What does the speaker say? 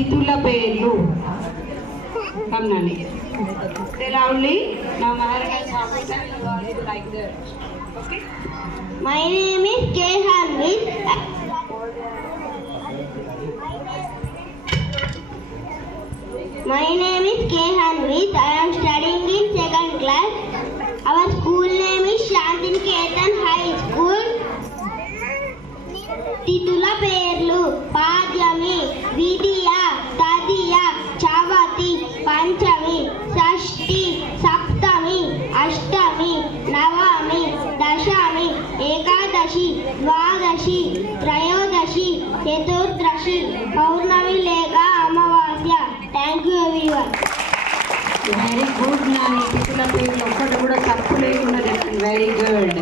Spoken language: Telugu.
తిథుల పేర్లు. కమ్నాని. Loudly. Now Mahara guys, how many times you want to like that? Okay. My name is K. Harvit. My name is K. Harvit. I am studying in 2nd class. Our school name is Shantiniketan High School. తిథుల పేర్లు పాద్యమి, ద్వితీయ, తదియ, చవతి, పంచమి, షష్ఠి, సప్తమి, అష్టమి, నవమి, దశమి, ఏకాదశి, ద్వాదశి, త్రయోదశి, చతుర్దశి, పౌర్ణమి లేక అమావాస్య. Thank you everyone. Very good Nani. తిథుల పేర్లు ఒక్కటి కూడా తప్పు లేకుండా చెప్పింది. Very good.